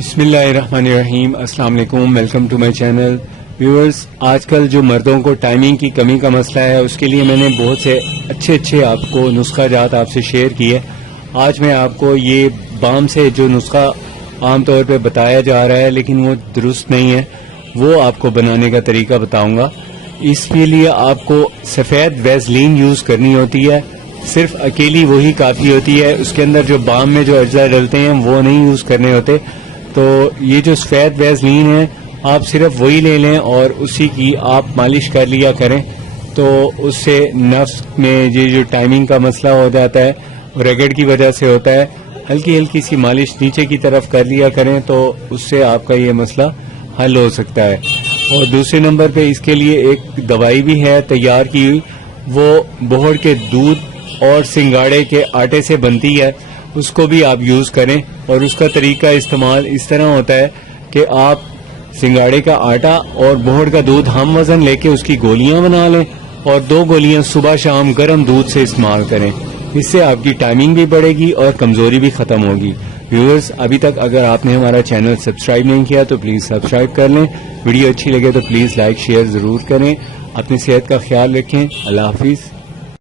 بسم اللہ الرحمن الرحیم. السلام علیکم. Welcome to my channel. Viewers, آج کل جو مردوں کو ٹائمنگ کی کمی کا مسئلہ ہے، اس کے لیے میں نے بہت سے اچھے آپ کو نسخہ جات آپ سے شیئر کیے. آج میں آپ کو یہ بام سے جو نسخہ عام طور پہ بتایا جا رہا ہے لیکن وہ درست نہیں ہے، وہ آپ کو بنانے کا طریقہ بتاؤں گا. اس کے لیے آپ کو سفید ویزلین یوز کرنی ہوتی ہے. صرف اکیلی وہی کافی ہوتی ہے. اس کے اندر جو بام میں جو اجزاء ڈلتے ہیں وہ نہیں یوز کرنے ہوتے. تو یہ جو سفید ویزلین ہے، آپ صرف وہی لے لیں اور اسی کی آپ مالش کر لیا کریں. تو اس سے نفس میں یہ جو ٹائمنگ کا مسئلہ ہو جاتا ہے ریگڈ کی وجہ سے ہوتا ہے، ہلکی سی مالش نیچے کی طرف کر لیا کریں تو اس سے آپ کا یہ مسئلہ حل ہو سکتا ہے. اور دوسرے نمبر پہ اس کے لیے ایک دوائی بھی ہے تیار کی ہوئی، وہ بہڑ کے دودھ اور سنگاڑے کے آٹے سے بنتی ہے. اس کو بھی آپ یوز کریں. اور اس کا طریقہ استعمال اس طرح ہوتا ہے کہ آپ سنگاڑے کا آٹا اور بہڑ کا دودھ ہم وزن لے کے اس کی گولیاں بنا لیں اور 2 گولیاں صبح شام گرم دودھ سے استعمال کریں. اس سے آپ کی ٹائمنگ بھی بڑھے گی اور کمزوری بھی ختم ہوگی. ویورز، ابھی تک اگر آپ نے ہمارا چینل سبسکرائب نہیں کیا تو پلیز سبسکرائب کر لیں. ویڈیو اچھی لگے تو پلیز لائک شیئر ضرور کریں. اپنی صحت کا خیال رکھیں. اللہ حافظ.